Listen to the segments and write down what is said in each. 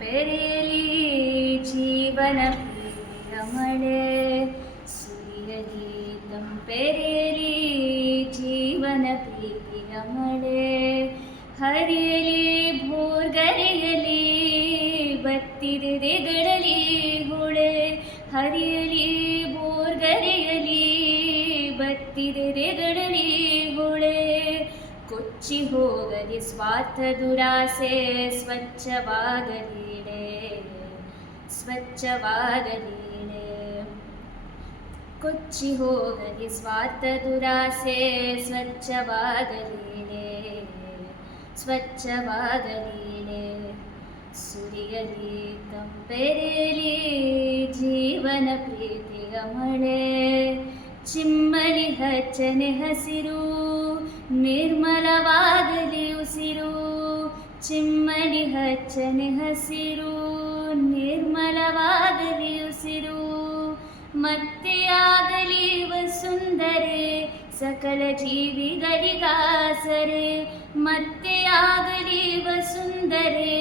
ತಂಪೆರೆಯಲಿ ಜೀವನ ಪ್ರೀತಿಯ ಮಳೆ ಸುರಿಯಲಿ ತಂಪೆರೆಯಲಿ ಜೀವನ ಪ್ರೀತಿಯ ಮಳೆ ಹರಿಯಲಿ ಭೋರ್ಗರೆಯಲಿ ಬತ್ತಿದೆಗಳಲಿ ಹೊಳೆ ಹರಿಯಲಿ ಭೋರ್ಗರೆಯಲಿ ಬತ್ತಿದೆಗಳಲಿ ಹೊಳೆ ಕೊಚ್ಚಿ ಹೋಗಲಿ ಸ್ವಾರ್ಥ ದುರಾಸೆ ಸ್ವಚ್ಛವಾಗಲೀಡೆ ಸ್ವಚ್ಛವಾಗಲೀಡೆ ಕೊಚ್ಚಿ ಹೋಗಲಿ ಸ್ವಾರ್ಥ ದುರಾಸೆ ಸ್ವಚ್ಛವಾಗಲೀಡೆ ಸ್ವಚ್ಛವಾಗಲೀಡೆ ಸುರಿಯಲಿ ತಂಪೆರೆಯಲಿ ಜೀವನ ಪ್ರೀತಿಯ ಮಳೆ ಚಿಮ್ಮಲಿ ಹಚ್ಚನೆ ಹಸಿರು ನಿರ್ಮಲವಾಗಲಿ ಉಸಿರು ಚಿಮ್ಮಲಿ ಹಚ್ಚನೆ ಹಸಿರು ನಿರ್ಮಲವಾಗಲಿ ಉಸಿರು ಮತ್ತೆ ಆಗಲಿ ವಸುಂಧರೆ ಸಕಲ ಜೀವಿಗಳಿಗಾಸರೆ ಮತ್ತೆ ಆಗಲಿ ವಸುಂಧರೆ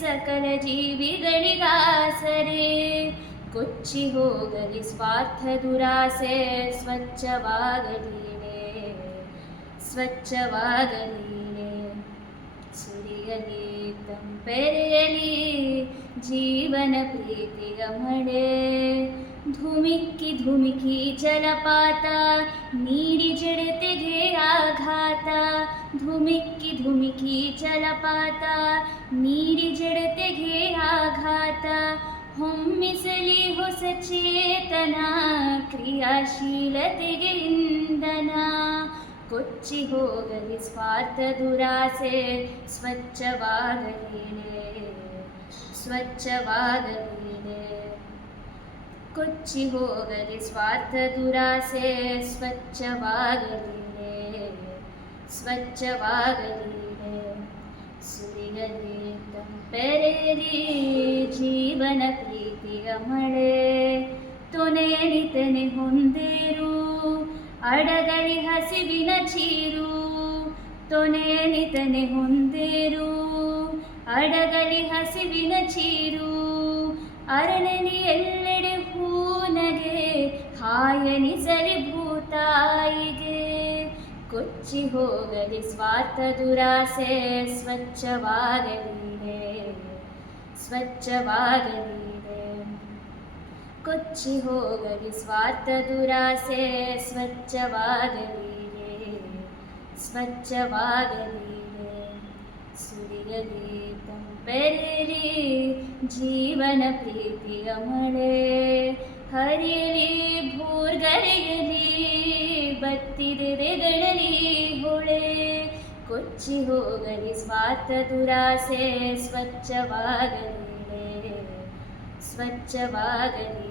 ಸಕಲ ಜೀವಿಗಳಿಗಾಸರೆ ಕೊಚ್ಚಿ ಹೋಗಲಿ ಸ್ವಾರ್ಥ ದುರಾಸೆ ಸ್ವಚ್ಛವಾಗಲೀಡೆ ಸ್ವಚ್ಛವಾಗಲೀಡೆ ಸುರಿಯಲಿ ತಂಪೆರೆಯಲಿ ಜೀವನ ಪ್ರೀತಿಯ ಮಳೆ ಧುಮಿಕ್ಕಿ ಧುಮಿಕಿ ಜಲಪಾತ ನೀಡಿ ಜಡತೆಗೆ ಆಘಾತ ಧುಮಿಕ್ಕಿ ಧುಮಿಕಿ ಜಲಪಾತ ನೀಡಿ ಜಡತೆಗೆ ಆಘಾತ ಹೊಮ್ಮಿಸಲಿ ಹೊಸ ಚೇತನ ಕ್ರಿಯಾಶೀಲತೆಗೆ ಇಂಧನ ಕೊಚ್ಚಿ ಹೋಗಲಿ ಸ್ವಾರ್ಥ ದುರಾಸೆ ಸ್ವಚ್ಛವಾಗಲೀಡೆ ಸ್ವಚ್ಛವಾಗಲೀಡೆ ಕೊಚ್ಚಿ ಹೋಗಲಿ ಸ್ವಾರ್ಥ ದುರಾಸೆ ಸ್ವಚ್ಛವಾಗಲೀಡೆ ಸ್ವಚ್ಛವಾಗಲೀಡೆ ಸುರಿಯಲಿ ತಂಪೆರೆಯಲಿ ಜೀವನ ಪ್ರೀತಿಯ ಮಳೆ ತೊನೆಯಲಿತನೆ ಹೊಂದೇರು ಅಡಗಲಿ ಹಸಿವಿನ ಚೀರು ತೊನೆಯಲಿತನೆ ಹೊಂದೇರು ಅಡಗಲಿ ಹಸಿವಿನ ಚೀರು ಅರಳಲಿ ಎಲ್ಲೆಡೆ ಹೂನಗೆ ಹಾಯನಿಸಲಿ ಭೂತಾಯಿಗೆ ಕೊಚ್ಚಿ ಹೋಗಲಿ ಸ್ವಾರ್ಥ ದುರಾಸೆ ಸ್ವಚ್ಛವಾಗಲೀಡೆ ಸ್ವಚ್ಛವಾಗಲೀಡೆ ಕೊಚ್ಚಿ ಹೋಗಲಿ ಸ್ವಾರ್ಥ ದುರಾಸೆ ಸ್ವಚ್ಛವಾಗಲೀಡೆ ಸ್ವಚ್ಛವಾಗಲೀಡೆ ಸುರಿಯಲಿ ತಂಪೆರೆಯಲಿ ಜೀವನ ಪ್ರೀತಿಯ ಮಳೆ ಹರಿಯಲಿ ಭೋರ್ಗರೆಯಲಿ ಬತ್ತಿದೆಗಳಲಿ ಹೊಳೆ ಕೊಚ್ಚಿ ಹೋಗಲಿ ಸ್ವಾರ್ಥ ದುರಾಸೆ ಸ್ವಚ್ಛವಾಗಲೀಡೆ ಸ್ವಚ್ಛವಾಗಲಿ